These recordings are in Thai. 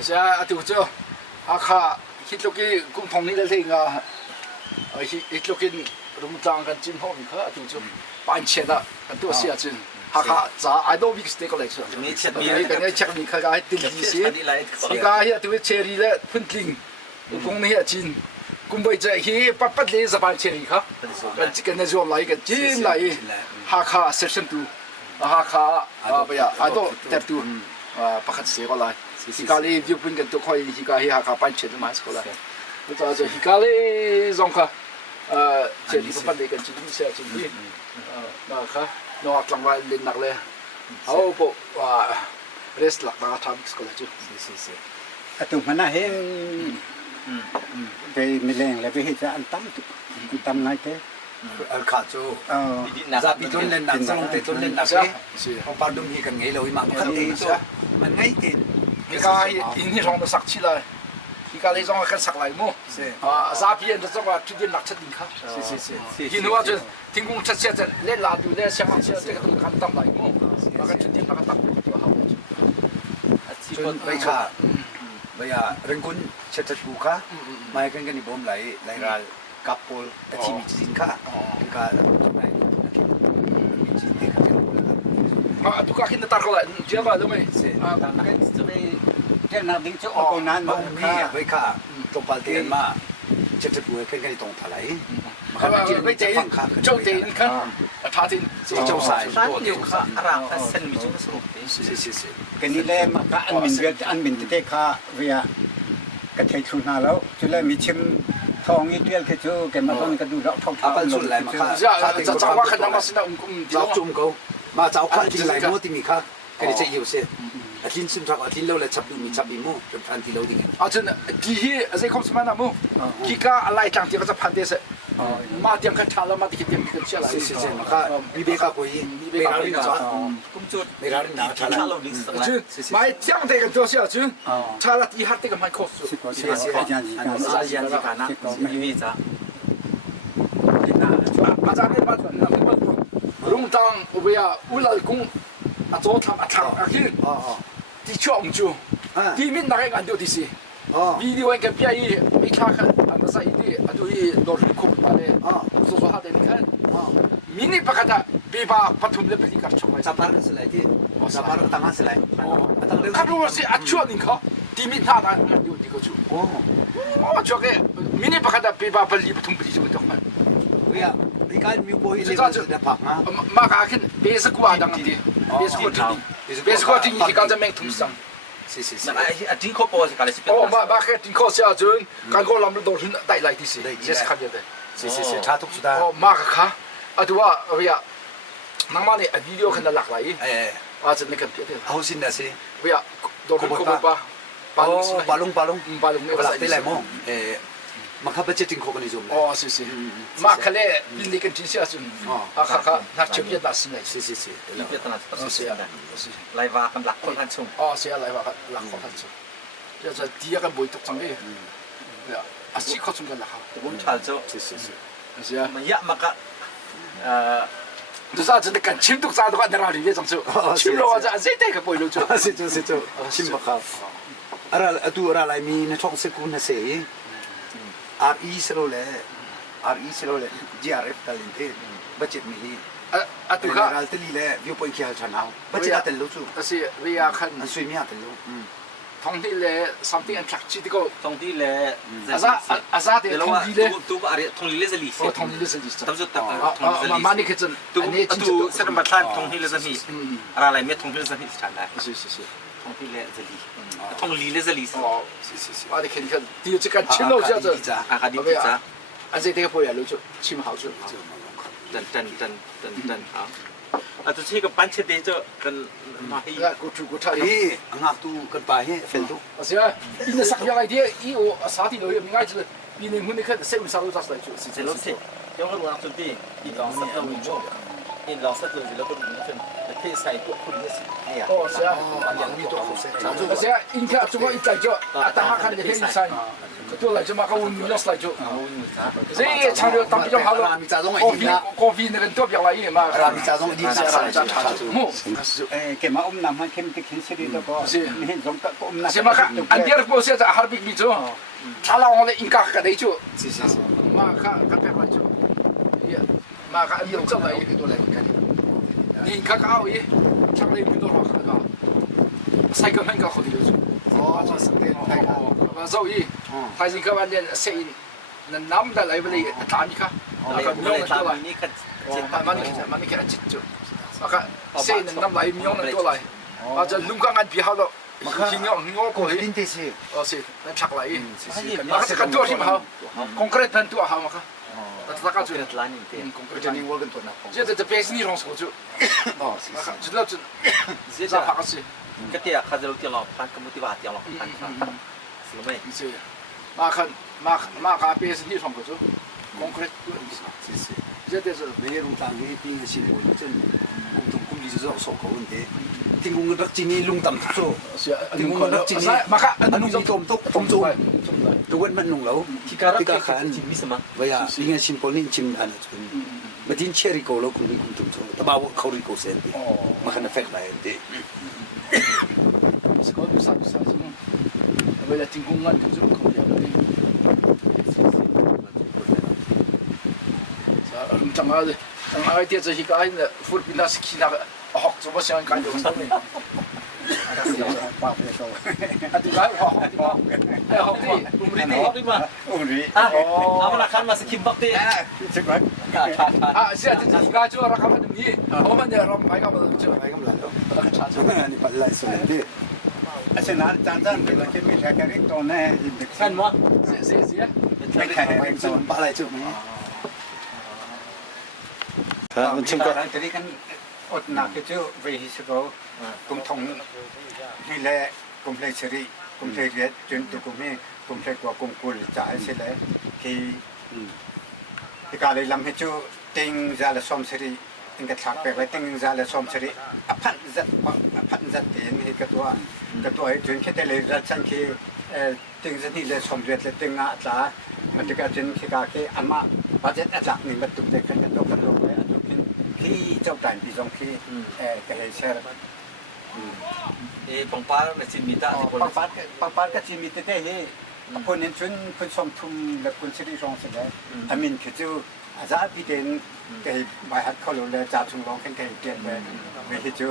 是啊，就这阿卡，迄落去共同你的听啊，迄落去农庄跟今后你看就这搬迁了，很多事情。哈卡咋？I don't mix 这个来说，你跟你吃你看个第二些，你家遐对车里咧分定，讲你遐真，咁为在去不理是搬迁你看，跟那种来个进来，哈卡section 2，哈卡不呀，I don't step 2，不客气过来，你家里就本个都可以，你家遐哈卡搬迁就买过来，我找着你家里种个，这里不理个进下进去，那看。no atlang wa lin nak le au po wa rest lak na tham ko la chu si atu mana hen về mình là về hết anh tâm ngay thế khá chú ra bị tuân lên nặng xong thì tuân lên nặng đấy không bao đông gì cần nghĩ lối mà không thể chú mà ngay thì cái in như trong nó sắc chi lại cái này trong cái sắc lại mu ra biển đó trong cái chuyện nặng chất đỉnh khác hiện nay chứ thiên cung chất sẽ lên là từ lên sang hàng sẽ cái tụi khăn tâm lại mu và cái chuyện nặng tâm của họ chuyện bây giờ bây giờ rừng quân chất chất bù khá mai cái này bom lại ra couple team chín khá cái trong này tu cái này ta có lại chưa vào đâu mày cái nào đến chỗ con nan mà nghe với cả trong bao tiền mà chất chất bù cái tổng thả lại mà cái gì châu tiền khá thả tiền châu sai nhiều khá rằng cái sân mình chúng nó cái này là mà cái anh mình cái khá vì cái thầy chủ nào đó cho nên mình chim thong ít điều cái chỗ cái mà con cái đủ rõ thong thong luôn lại mà khá cháu quá khăn lắm mà xin ông cũng cháu chung câu mà cháu khăn thì lại mua thì mình khá cái này chạy nhiều xe tin xin thằng tin lâu là chập đủ mình chập bị mua chập ăn thì lâu thì à chân thì cái không xem nào mua khi cả lại chẳng thì có chập ăn đấy sẽ mà tiếng cái thằng là mà thì tiếng cái chuyện là mà khá bị bê cả quỷ bê ra đi nào cũng chút bê ra đi nào chả là lâu lịch sử chứ mà tiếng cái chỗ sẽ chứ chả là đi hát cái máy khó số anh gì cả na vì sao à cha biết bắt rung tang bây giờ ulal cũng à chỗ tham à thằng à kia đi chỗ ông chú đi mình nói cái điều gì video anh cái bia bị khá khá anh say đi anh tôi đổ đi không phải đấy số số hát đấy kan mini pakada biba pathum le peli kar chomai sapar ka selai ki sapar tanga selai karu si achuan ning kha ti min tha da yu ti ko chu cho cái mini pakada biba peli pathum peli chu tok ma ya đi cái miu bôi lên để phẳng á mà cả cái bê sơ qua đang đi bê sơ qua thì cái cái mình thùng sang mà ai tiếng khó bò thì cái này mà cái tiếng khó sẽ chun cái cô làm đồ hình đại lại thì gì yes khá đấy cha thúc sudah mà khá à tu à bây giờ nang mà này video khá là lạc lại à chân này cái biết hậu sinh là gì bây giờ đồ hình khó ba balung này lạc tới lại mo mà khá budget tiếng khó cái này dùng mà cái này bên này cái chính xác chun khá nó chụp nhận là xin này biết là lại vào phần lạc con ăn chung sẽ lại vào lạc con ăn chung bây giờ đi cái buổi tục chẳng đi à chỉ có chung cái lạc cũng chả cho mà ya mà cả tôi ra chân cái chim tục ra đó cái nào đi biết chẳng chứ chim lo ra dễ thấy cái buổi lâu chứ chim bạc ara tu ara lại mi nó trong sekund nó sẽ RE selo le GRF talente budget mi à tu ka al teli le viewpoint kia chan nào budget atel lu chu asi ria khan an sui mi atel lu thong ti le something and track chi ti ko thong ti le aza de thong ti le tu ari thong li le zali thong li le zali tam zu tak ma mani ke chen tu se ma tlan thong li le zali ara lai me thong li le zali chan da si thong ti le zali thong li le zali à de ken kan ti chi kan chin lo ja ja à đi đi ra à dễ thấy cái buổi lu chu chim hao chu chân hả à tôi thấy cái bánh chế đấy cho cần mà hiกูถ่าย đi ngạc tu cần bài he fel tu à xí à in the sắc cái idea ý ô sao thì nói mình ngay chứ vì nên muốn cái xem sao nó ra chứ c'est l'autre c'est donc on a tout dit il dans cette réunion il dans cette réunion là comme une fin 可以晒多混的是，哎呀，哦，是啊。洋芋多好吃，而且应该中国一在就啊，大家看的可以晒，多来就嘛个温度要晒就。所以长流当比较好了。coffee 那个多表了也嘛。给嘛拿嘛给的肯西里头个，你很中个拿。是嘛看，安第二个现在哈尔滨比较，他让我的应该个的就，嘛看别个就，也嘛看有这来多来看的，你看看阿伟，长的很多少看个，晒个很个好的有就。哦，这是对，太好。嘛所以，他是个完全适应，那南的来不来大米看，那个苗多来。慢慢给它记住，啊看，谁能拿来苗能多来，啊这龙岗岸比好了，我过去，林的是，哦是，那拆来，那这个多挺好，concrete 很多好嘛看，那大家就这里我跟多拿。现在这边是你让手就，哦，知道就，现在怕是，个点还是有点老怕，根本就把点老怕，是了没？是，嘛看边是你让手就，concrete 多意思，是。这就是。没有当那边的新闻，真共同估计就是要收口问题。听讲个今年龙淡说，听讲个今年，อันนู้นต้มตัววันมันลงแล้วที่การขันว่าอย่างนี้ชิมพอนี่ชิมอันนั้นมาทิ้งเชอริโกแล้วคุณต้มตัวแต่บ่าวเขาริโกเซนต์มาขนาดเฟกไหนเด็ก是搞不啥这种，为了进攻啊，就这种空调的。正好电子一个那福尔比那是去那个，哦，怎么想干有成的？啊，对吧？好的嘛，哎，好的，我们的好的嘛，我们啊，他们那看嘛是 kimbap 的，这个啊，现在这个就让他们你，我们的让买个么子就ไปกำลังแล้ว 那个差距。นี่ปัจจัยส่วนที่ 而且拿真正这个这没太个人多呢，看吗？是啊，没太个人 ส่ว 多 น。ปลาไหลจุ่ม มันชิมก็จะได้กันอดหนักก็จะเวหิสก็กุมทงนี่แหละกุมเพลชรีกุมเพลเรียจนตัวกุมนี่กุมเพลกว่ากุมกุลจ่ายเสียเลยที่การเลยลำให้จูติงจะละสมสรีติงกระชักไปไว้ติงจะละสมสรีอภันจัดเตียนให้กระตัวให้จนแค่แต่เลยรัชชันคือติงจะนี่เลยสมเด็จเลยติงอาจารย์มันจะกระจนที่การคืออันมาปัจจัยอาจารย์นี่มันตุกเด็กกันตัวกันลงเลยที่เจ้าต่างที่ตรงที่กระเชร์ปังปาในจิมิตาที่คนปังปาก็จิมิตได้เฮ้คนนั้นชนคนสมทุมและคนสิริรองเสร็จแล้วอามินคือจูอาจารย์พี่เด่นแกบายฮัดเขาเลยจ่าชุงร้องแข่งเกี่ยนไปไม่ใช่จู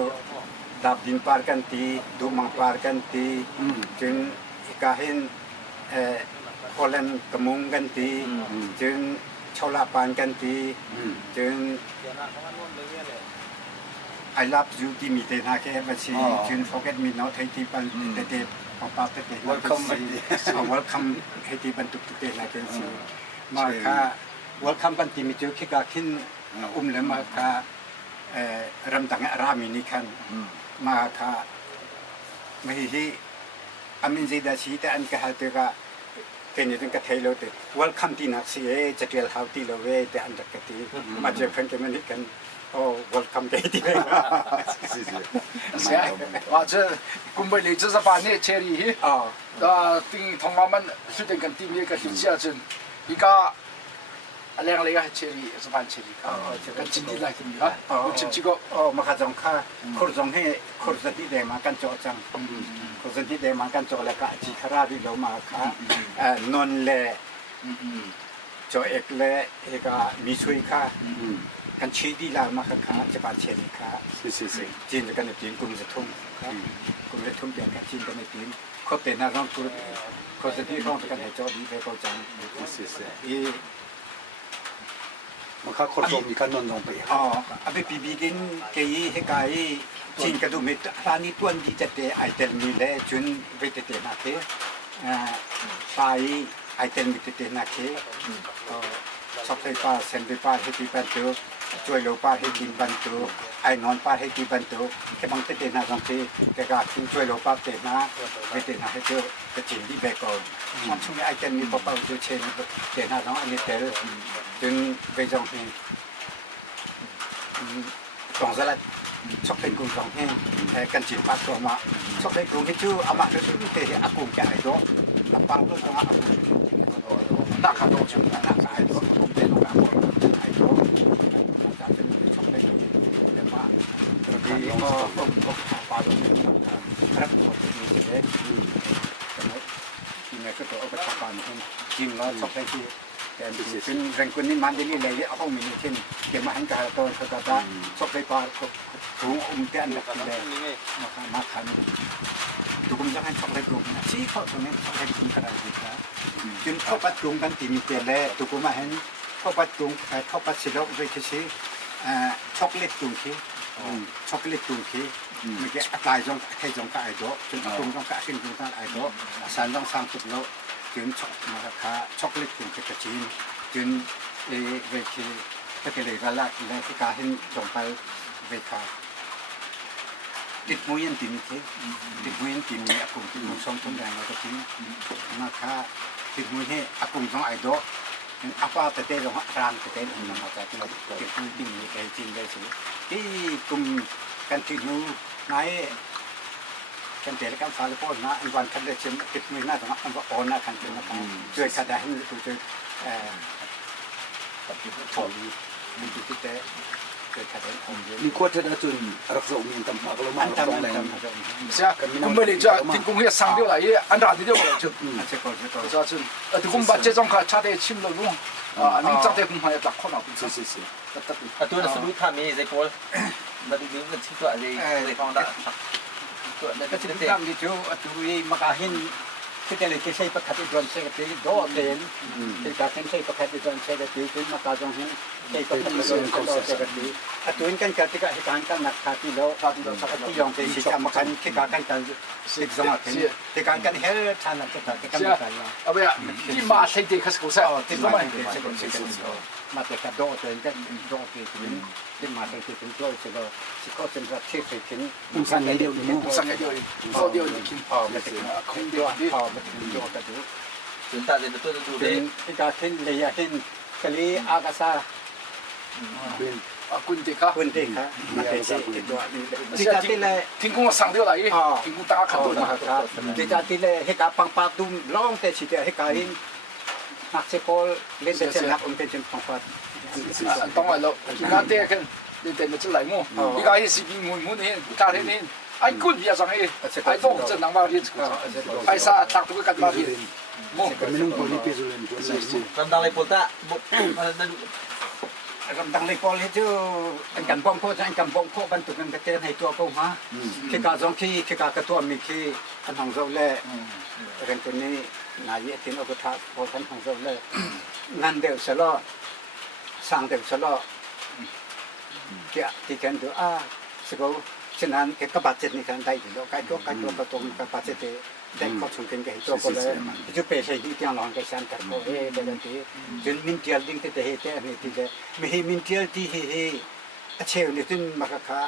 ดับดินปาร์กันตีดูมังปาร์กันตีจนกาเห็นโคลันกมุงกันตีจนชาวลาปานกันตีจนI love you ที่มีแต่นาแค่บัญชีจน forget me not ให้ที่ปันเตะปอบเตะ welcome ให้ที่ปันตุกเตะนาแค่สิมาค่ะ welcome ปันที่มีเจอแค่การขึ้นเลยมาค่ะรำตังรามินิคันมาค่ะไม่ใช่อามินซีดาชีแต่อันก็หาตัวก็เป็นอย่างนั้นก็เทโลเต welcome ที่นักเสียจะเกี่ยวหาที่เราเวแต่อันดักตีมาเจอเพื่อนกันมันนี่กันโอ้ welcome ได้ที่ไหน是啊，哇这公布里这是把那车里，顶同我们决定跟顶那个顶下真，一个两个车里是办车里，跟今天来的啊，我今这个มาขัดสงค่าคนสงให้คนสติเดมากันโจจังคนสติเดมากันโจแล้วก็จิคราดิโลมาค่ะนนเล่โจเอกเล่เอกมีช่วยค่ะกันชีดีลามาค่ะจะปานเชนิค่ะจีนจะกันในจีนกลุ่มจะทุ่มกลุ่มจะทุ่มเดียวกันจีนกันในจีนเขาเป็นนักร้องตัวคนสติร้องจะกันให้โจดีไปเขาจังมันข้าคนส่งมีการนอนลงไปเอาไปปีบีกินเกย์ให้กายจีนกระดูกเม็ดร้านนี้ต้วนดีจัดเตะไอเทลมีและจุนไปเตะนาเทไปไอเทลมีเตะนาเทชอบไฟฟ้าเซนไฟฟ้าให้ตีบันตัวช่วยโลป้าให้กินบันตัวไอนอนป้าให้กินบันตัวแค่บางเตะนาสองทีแกก็ทิ้งช่วยโลป้าเตะนาไปเตะนาให้เจอกระจินที่แบกก่อนช่วงนี้ไอเทลมีป้าป้าจะเชนเตะนาสองอันนี้เตะจนไปจงที่ตรงสลัด ชกเป็นกลุ่มสองแห่งกันจิตปัดตัวมาชกเป็นกลุ่มที่ชื่ออามาคือชื่อเตะอากุงแก่ไอ้ตัวปังก็ต้องอากุงนักขัดโตชุดนักไอ้ตัวกลุ่มเป็นของอากุงไอ้ตัวจะเป็นชกเป็นแต่ว่าที่ก็ขาปลาตัวนี้ครับตัวที่จะได้แต่ไม่ที่ไหนก็ตัวเอาไปขาปลาเหมือนจริงแล้วชกเป็นที่แต่เป็นแรงคนนี้มันจะนี่เลยเอามีเช่นเกี่ยวมาหันการตัวเขาจะชกไปปลาถูเต้นแบบนี้มาขันถูกจะให้ชกไปกลุ่มชี้เขาตรงนี้ชกไปกลุ่มกระดาษดีนะจนเข้าปัดตรงกันตีมีเตะถูกมาเห็นเข้าปัดตรงเข้าปัดสิแล้วไปชี้ช็อกเล็ตตรงที่ช็อกโกแลตตรงที่เมื่อกี้ตายจงให้จงกายโดจนตรงจงกายขึ้นจงกายโดสารต้องสร้างสุดแล้วจนช็อกมาค่ะช็อกโกแลตตรงที่กระชินจนเวทีก็จะเลยละแล้วที่การเห็นจงไปเวทีติดมวยยันตีมีที่ติดมวยยันตีมีอากุงติดมวยสองทุ่มแดงแล้วก็ทิ้งมาค่ะติดมวยให้อากุงจงไอโดapa tete lo ran tete lo nama tete lo ke puting ni ke jing dai su ti kum kan ti nu nai kan te kan fa le po na an wan kan le chen ke mi na ta an ba on na kan chen na kan choi ka da hin tu choi ta ti ko li ni ti te ke ka da on ye มีควรจะจุนรักษามีนตำปากเรามาตรงแรง 是啊，我们哩这天公也上掉了，也按照的掉了就，这个是啊，就我们把这种卡差点清了路，啊，你早点恐怕要打困了，是是是ตัวนั้นสรุปถ้ามีใจโพลมาดูกันที่ตัวอะไรอะไรฟังได้ตัวนั้น ก็ ก็ จะ จะ ได้ เต็ม ทำที่ชูตัวมากาหินที่จะเลยที่ใช้ประคัติดวนใช้กับที่โดดเด่นที่การใช้ประคัติดวนใช้กับที่เป็นมากาจงหินใช้ประคัติดวนก็ใช้กับที่ตัวนี้กันการที่การเหตุการณ์กันนักขาที่เราที่ยองที่จะมากันที่การกันสิ่งสมัครที่การกันเฮลชานักที่การกันกัน 啊不呀，你妈谁的可是够噻哦，对不嘛？มาแต่กระโดดเลยกันโดดที่ถึงที่มาแต่ที่ถึงโดดที่เราสิเขาจะรับที่ถึง ผู้สร้างไงเดียวนี่ 上个掉，早掉你听， พอมาถึงคงโดดพอมาถึงโดดกระดู จนตาเดินตัวดู เป็ เด่ นที่การขึ้นเลยอยากขึ้นกะลีอากาศา 啊，滚的卡， พื้นที่ครับมาแต่ที่ตัวที่การที่เลย 天公上掉了，天公打卡多了， ที่การที่เลยให้การปังปาดุมร้องแต่สิเดียวให้การนักเซโปลเล่นเส้นนักองค์เป็นปังปา 当然了，你看这个，你等着来么？你看也是比我呢，大天呢，哎滚比较上哎，哎多这能把你这个，哎啥打都会干嘛的？么？ ไม่ต้องคนนี้เปรี้ยวเลยคนนี้ ลำดังเลยโพลตาบุกนั่น กำลังเลยพอเลยเจ้าอันกันป้องโคอันกันป้องโคบรรทุกกันกระเตนให้ตัวป้องฮะที่การสองที่การกระตัวมีที่อันของเราแล่เรื่องตัวนี้นายเอ็นอุปถัมภ์พอท่านของเราแล่งานเดียวสละสร้างเดียวสละที่กันดูสกุลฉะนั้นแกก็บาดเจ็บในการได้อยู่แล้วใครตัวก็ตรงกับบาดเจ็บได้ข้อสงสัยกันตัวก็เลยจะเป็นสิ่งที่ยังหลังกันสันแต่ก็เดี๋ยวนี้จนมินเทียลดิ้งที่เหตุนี่ที่ไม่ให้มินเทียลที่เชี่ยวนี่ถึงมากค่ะ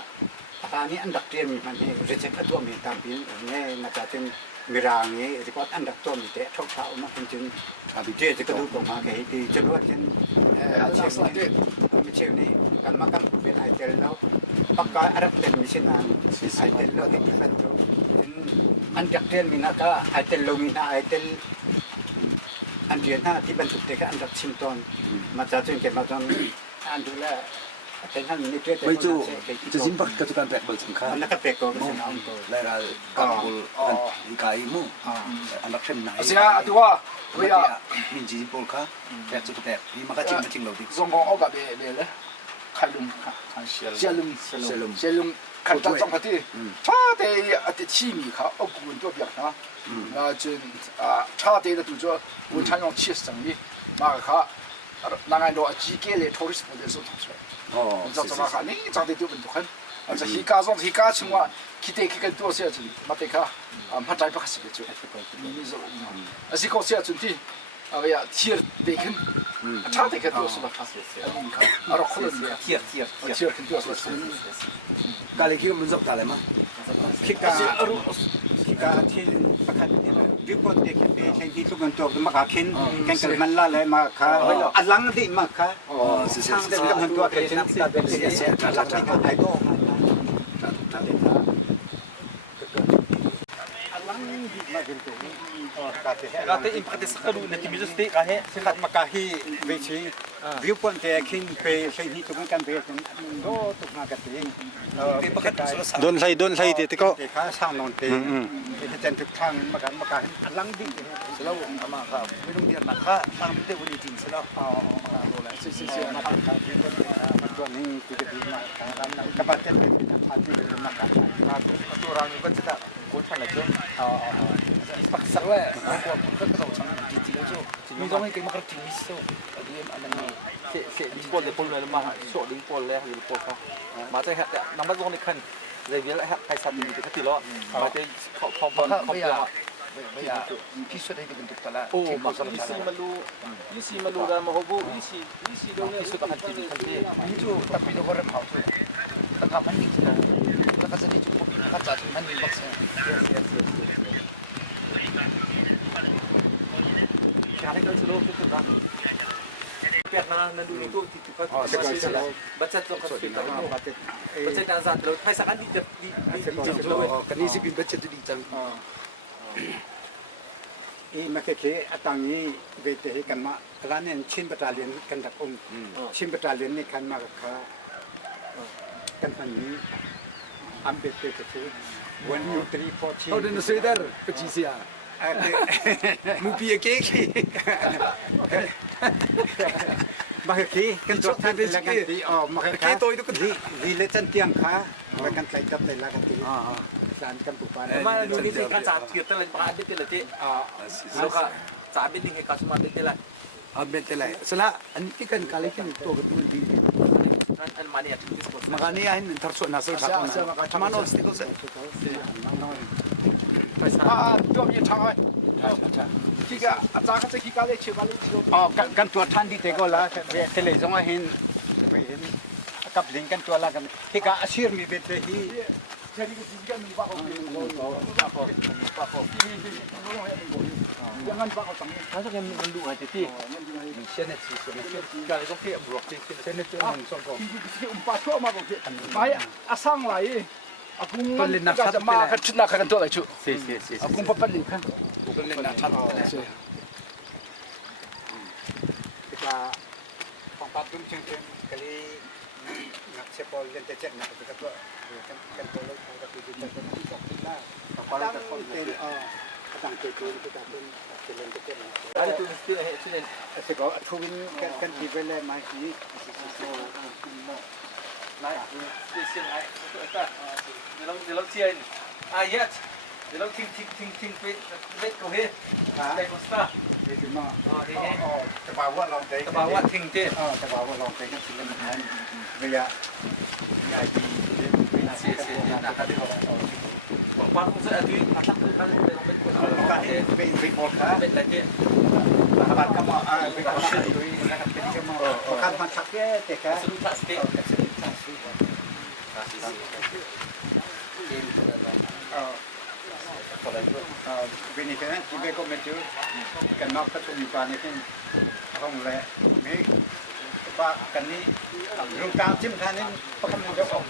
ตอนนี้อันดับเรียนมันเนี่ยเรื่องตัวมีตามปีเนี่ยนะครับจนมีรางนี้จะก็อันดับตัวมีแต่ทุกเช้ามาจนเจ๊จะก็ดูตรงมาแค่ที่จะรู้ว่าจนเชี่ยวนี่กันมากันเป็นไอเทลแล้วปากกาอารักเป็นมิชนาไอเทลแล้วที่มันรู้อันดับเรียนมีนักไอเทลลูมินาไอเทลอันเดียน่าที่บรรทุกเด็กอันดับชิมตอนมาจากจนเก็บมาจนอันดูแลแต่ท่านนี่เพื่อ ไม่จู่จะสิ้นปักกับการแปลกเบิกสำคัญ อันนั้นก็เปกก็ไม่ใช่น้องตัว และการบุลกันกายมุ่งอันดับเช่นไหน 是啊，对哇，对呀， มินจีโปลค่ะแต่จุดแต่นี่มันก็จริงจริงเราดิ 中国我嗰邊咧，開龍，謝龍，看到中國啲，差啲啊啲黐面卡，我顧多邊啊，就差啲咧做咗會產用切生意，嘛卡，嗱眼到自己嚟托啲部隊手頭出嚟， อ๋อ 就做嘛卡，你長啲都唔得很，就而家種而家情況，佢哋佢多些就乜啲卡，乜仔不係食嘅做，你做，而是講些做啲。啊呀，天地肯，差地肯多是吧？啊，那可能的， เทียบ 天肯多是吧？ การเลยคิดว่ามันสับอะไรมั้ง คิดการที่ประคันนี่นะรีพอร์ตเด็กเป็นสิ่งที่ทุกคนตัวมากขึ้นกันกันมันละเลยมากค่ะอันหลังดีมากค่ะทางเดินกันตัวเป็นนักการเป็นเสียการรักที่การไอ้โต้ เลยนะก็เกิด alang di maginto kate Kata impakte sa kalu na timizo sti kahe sikat makahi vechi viewpoint te kin pe sei ni tu kan pe do tu na kate te bakat sura sa โดนใส่ติก็ te ka sang non te te ten tu thang makahin alang di selaw ama ka minung dia na ka parang te uli tin selaw si ma ka ma to ni ti ke ma kapatet pe na pati le ma ka tu orang ni baca tak kun fan aja paksa we ko ka ka chang ti ti jo mi dong ke makar ti so dia anan se di pol le pol le ma so di pol le di pol ka maจะhat number 2 ni kanเลยเวลาให้สัตว์มีแต่ก็ติดล้อมาจะพอ ไม่อยากที่สุดให้เป็นตุกตะละ โอ้มาสักยี่สิมาลูดามาโฮบูยี่สิตรงนี้สุดทันทีทันที นี่จูตับปีโดก็เริ่มเผาทุกตะกามันนี่จูแล้วก็จะนี่จูพวกนี้ก็จะมันนี่บักเสียการให้เขาสโลว์ก็คือการแกนานั่นดูนี่ก็ที่เขาบัตรต้องเขาสุดแล้วบัตรการสั่งเราให้สักอันดีจะดีจังเลย กันนี่สิบินบัตรจะดีจัง อีมาเคเคอตังนี้เวทให้กันมาร้านนี้ชินบัตรเรียนกันดักองชินบัตรเรียนนี่คันมาค่ะกันพันนี้อัมเบตเตคือวันยูทรีพอชี เขาเดินสวีเดนก็จีเซียมูปีเก๊ก มาเคกันตัวท่านเป็นกันที่อ๋อมาเคเคตัวitu kan di lecan tiang khaมากันไกลจับได้ละกันที่สารกันปุปาน มาดูนี่สิการจ่าเกียรติอะไรบ้างเด็ดเลยเจ๊แล้วก็จ่าเป็นยังไงการสมัครเด็ดเลย เบ็ดเลยสละอันนี้กันกาลิกันตัวกันดูดี อันมาเนี่ยที่สุด makanya ini tersuat nasir tak mana mana stick tuตัวมีทางไอ้ที่ก็อาจารย์ก็จะคิดกันเลยเชื่อมาเลย อ๋อกันตัวท่านที่เตก็ละเทเลซองเห็นไปเห็นกับลิงกันตัวละกันที่ก็อาชีพมีเบ็ดที่ ใช่ที่ก็จริงกันมีบ้าเขาเป็นบ้าเขายังงั้นบ้าเขาตั้ง ถ้าจะมันดูอะไรที่เช่นนี้การต้องเทียบบวกที่เช่นนี้จะมันสองกอง ที่อุ้มปลาชั่วมาบอกที่ไม่อาสั่งไหลอากุ้งก็จะมาขัดหน้าขัดตัวอะไรชุอากุ้งปั๊บลิขัน bukan lain nak cat ที่ก็ของปัดดุมเชิงกะลีนักเชฟบอลเล่นแต่เจ็ดนักก็ตัวกันตัวเลยของกะลีจะเป็นที่สองที่ล่ากับความแต่คนเต้นต่างเกินที่ต่างเป็นเล่นแต่เจ็ด อะไรตัวนี้ที่เช่น แต่ก็ทวินกันที่ไปเลยมาที่ ไหนที่เช่นไหนเดี๋ยวเราเชียร์อ่ะเยอะเดี๋ยวเราทิ้งไปเล็กกว่านี้เล็กกว่าสตาร์ เดี๋ยวมา อ๋อที่นี่ จะบอกว่าลองใจ แต่บอกว่าทิ้งเจ๊ จะบอกว่าลองใจกันสิเล่นมันระยะยายดีเสียนะครับที่เราเอา บอกว่าผมจะอธิบายทักทายเป็นคน การเป็นโบสถ์ เป็นอะไรเจ๊ บัตรก็มาเป็นโบสถ์ด้วยนะครับเป็นที่มาการมาทักแก่แต่แค่ สรุปทัศน์เวนิเซียที่เบก็ไม่เจอกันนอกก็ต้องมีปลาในที่ห้องแหละมีปลากันนี้รูปการจิ้มทานนี่ประคำนึงจะออก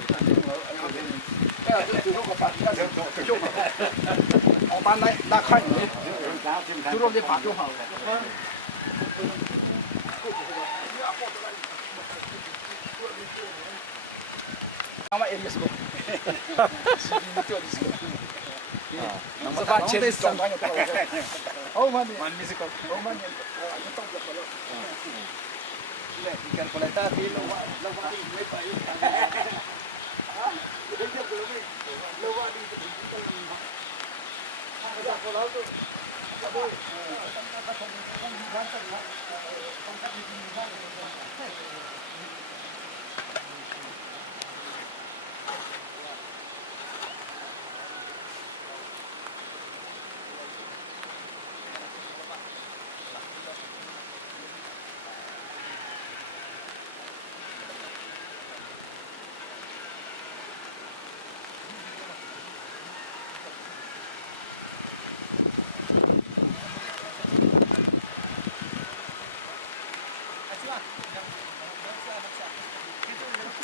คือเขาก็ปัดก็เดี๋ยวจะยุ่งออกมาในตาไข่เนี่ย รูปการจิ้มทาน ทุรนได้ปัดยุ่งเขาเอามาเอ็นมิสโก้สิ่งที่ตัวดิสโก้สบายเช่นสองพันกว่าโอ้มันมิสโก้โอ้มันยังต้องจะไปแล้วเนี่ยการพลังตาที่เราว่าไม่ไปเราว่าดีจะถึงตรงนี้ถ้าเราพอเราตัวจะด้วยต้องมีการตั้งนะต้องมีการตั้ง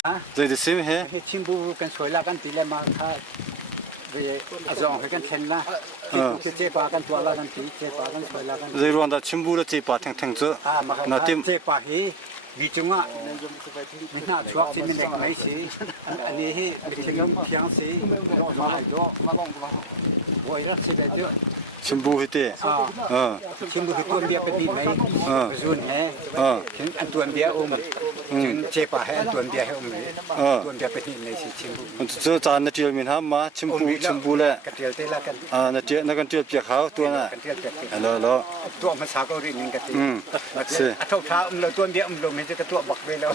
Rồi thì xem hết. เฮ็ดชิมบูกันสวยละกันตีแล้วมาค่ะเวอจองให้กันเทนละเจ๊ปากันตัวละกันตีเจ๊ปากันสวยละกัน Rồi luôn đã chim bù là chỉ bà thằng thằng chứ. มาค่ะ Nó tìm เจ๊ปาเฮวิจุงะนี่น่าชอบที่มันเด็กไหมสิอันนี้ให้เด็กยมเพียงสิมาให้ดอกมาลองดูโวยรักสิได้เด้อ chim bù hết đi.ชิมบูคือตัวเบียเป็นดีไหมรุ่นแฮถึงอันตัวเบียถึงเจ๊ปาให้อันตัวเบียให้เลยตัวเบียเป็นดีเลยสิชิมบู Chứ chán nó chưa mình ham má chim bù là. กระเทียมเตละกัน Nó chưa nó còn chưa việc khảo tua nè. กระเทียมเปียก Đó. ตัวมันสาวเกาหลีนึงกระเทียม Sì. เท่าเท้าเราตัวเบียลงให้จะตัวบักไปแล้ว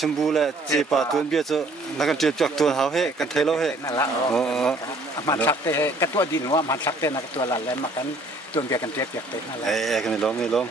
Chim bù là chỉ bà tuần biết chứ. Nó còn chưa việc tuần hảo hết, còn thấy lâu hết. นั่นละมันทักแต่กระตัวดินว่ามันทักแต่นักตัวละแล้วมากันตัวเบียกันเปียกๆไปนั่นแหละ Cái này lông.